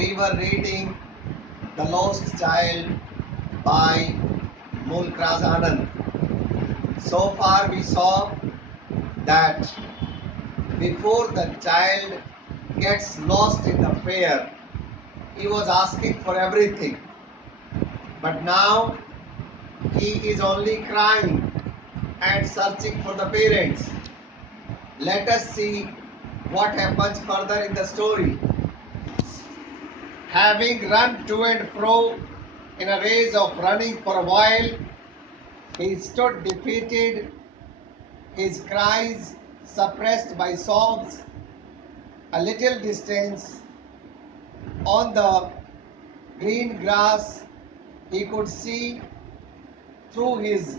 we were reading The Lost Child by Mulkraz Anand. So far we saw that before the child gets lost in the fair, he was asking for everything. But now he is only crying and searching for the parents. Let us see what happens further in the story. Having run to and fro in a race of running for a while, he stood defeated, his cries suppressed by sobs. A little distance on the green grass, he could see through his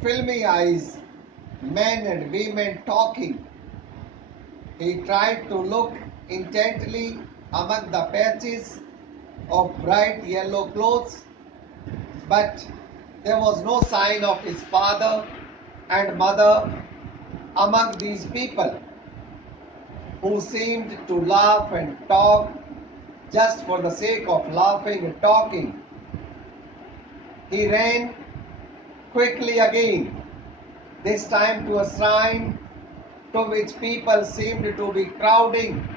filmy eyes men and women talking. He tried to look intently among the patches of bright yellow clothes, but there was no sign of his father and mother among these people, who seemed to laugh and talk just for the sake of laughing and talking. He ran quickly again, this time to a shrine to which people seemed to be crowding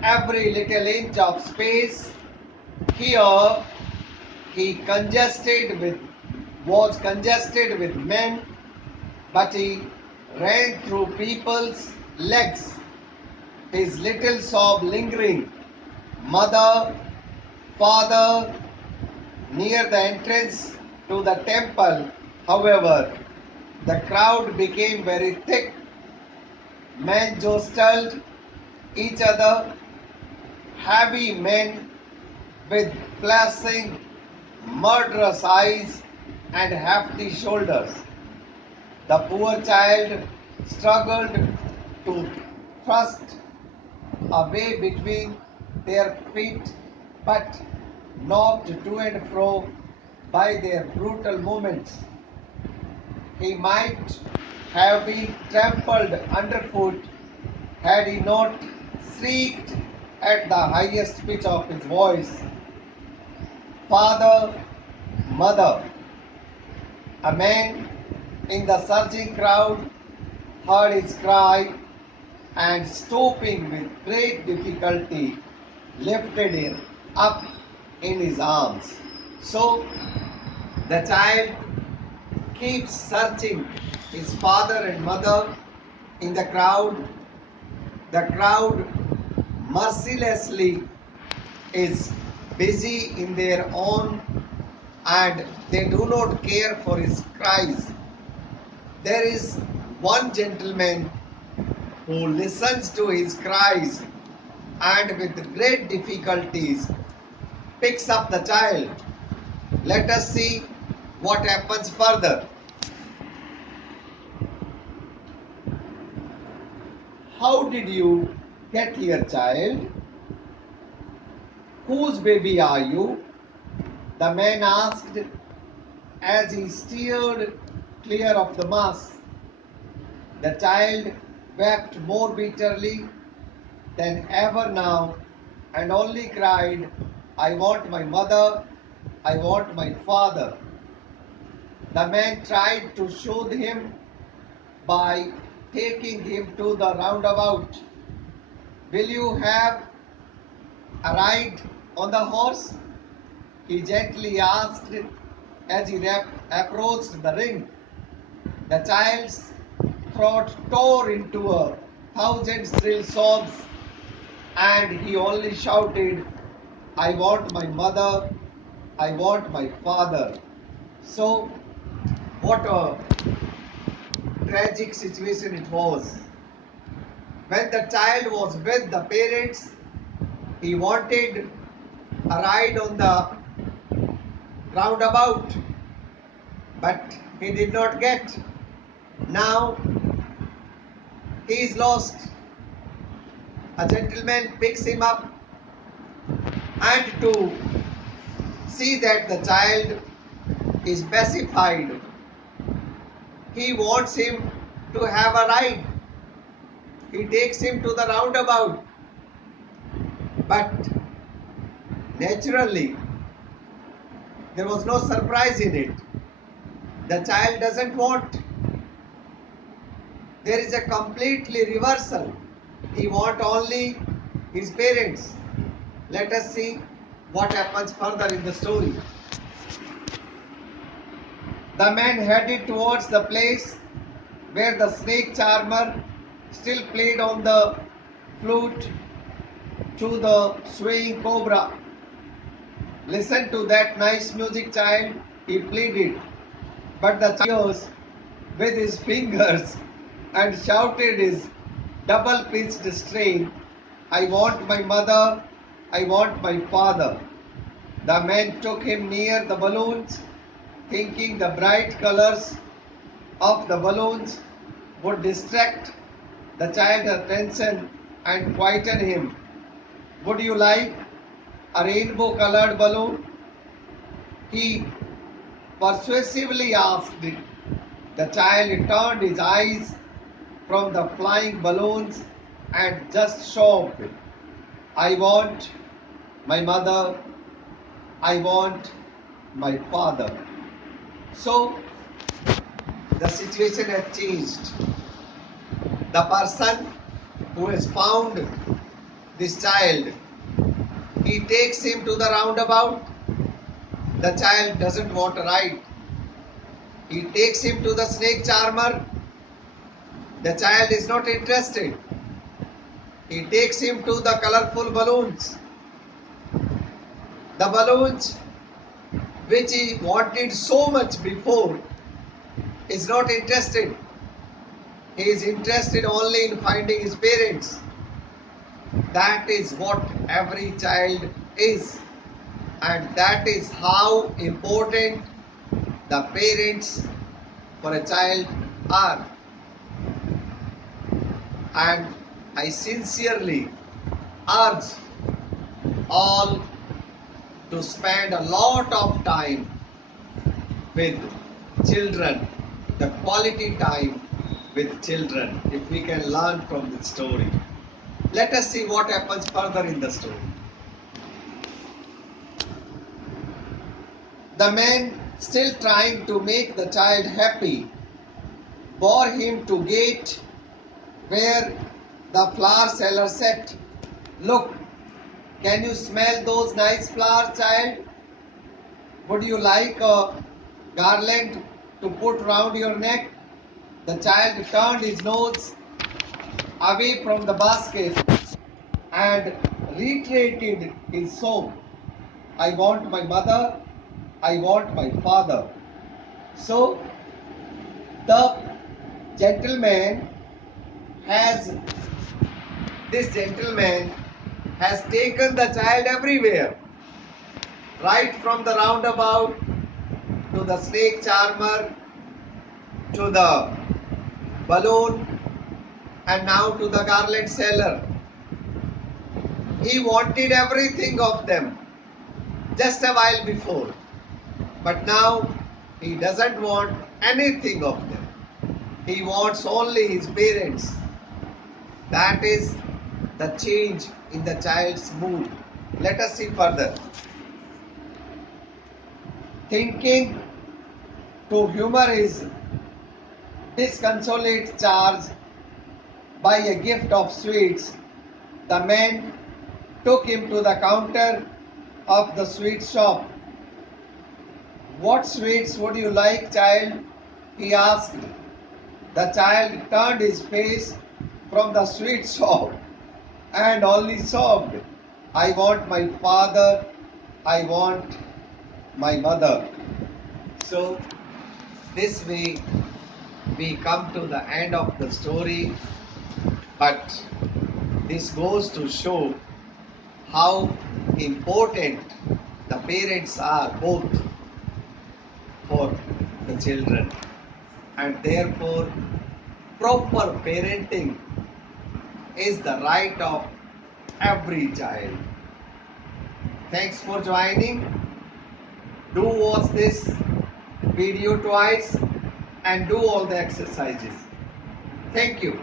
every little inch of space. Here he was congested with men, but he ran through people's legs, his little sob lingering. Mother, father, near the entrance to the temple, however, the crowd became very thick. Men jostled each other, heavy men with flashing, murderous eyes and hefty shoulders. The poor child struggled to thrust a way between their feet, but knocked to and fro by their brutal movements. He might have been trampled underfoot had he not shrieked at the highest pitch of his voice, "Father, mother!" A man in the surging crowd heard his cry and, stooping with great difficulty, lifted him up in his arms. So the child keeps searching his father and mother in the crowd. The crowd mercilessly is busy in their own, and they do not care for his cries. There is one gentleman who listens to his cries and with great difficulties picks up the child. Let us see what happens further. "How did you get here, child? Whose baby are you?" the man asked as he steered clear of the mass. The child wept more bitterly than ever now and only cried, "I want my mother, I want my father." The man tried to soothe him by taking him to the roundabout. "Will you have a ride on the horse?" he gently asked as he approached the ring. The child's throat tore into 1,000 shrill sobs, and he only shouted, "I want my mother, I want my father." So, what a tragic situation it was. When the child was with the parents, he wanted a ride on the roundabout, but he did not get. Now he is lost. A gentleman picks him up, and to see that the child is pacified, he wants him to have a ride. He takes him to the roundabout, but Naturally, there was no surprise in it. The child doesn't want. There is a completely reversal. He wants only his parents. Let us see what happens further in the story. The man headed towards the place where the snake charmer still played on the flute to the swaying cobra. Listen to that nice music, child, he pleaded. But the child with his fingers and shouted his double-pitched strain, I want my mother, I want my father. The man took him near the balloons, thinking the bright colors of the balloons would distract the child's attention and quieten him. Would you like a rainbow colored balloon? He persuasively asked. The child turned his eyes from the flying balloons and just sobbed. I want my mother, I want my father. So the situation had changed. The person who has found this child, he takes him to the roundabout. The child doesn't want to ride. He takes him to the snake charmer. The child is not interested. He takes him to the colorful balloons. The balloons which he wanted so much before is not interested. He is interested only in finding his parents. That is what every child is. And that is how important the parents for a child are. And I sincerely urge all to spend a lot of time with children, the quality time with children, if we can learn from the story. Let us see what happens further in the story. The man, still trying to make the child happy, bore him to gate where the flower seller sat. Look, can you smell those nice flowers, child? Would you like a garland to put round your neck? The child turned his nose away from the basket and reiterated his song. I want my mother, I want my father. So the gentleman has, this gentleman has taken the child everywhere, right from the roundabout to the snake charmer, to the balloon, and now to the garland seller. He wanted everything of them just a while before, but now he doesn't want anything of them. He wants only his parents. That is the change in the child's mood. Let us see further. Thinking to humor his disconsolate charge by a gift of sweets, the man took him to the counter of the sweet shop. What sweets would you like, child? He asked. The child turned his face from the sweet shop and only sobbed. I want my father, I want my mother. So this way we come to the end of the story, but this goes to show how important the parents are both for the children, and therefore proper parenting is the right of every child. Thanks for joining. Do watch this video twice and do all the exercises. Thank you.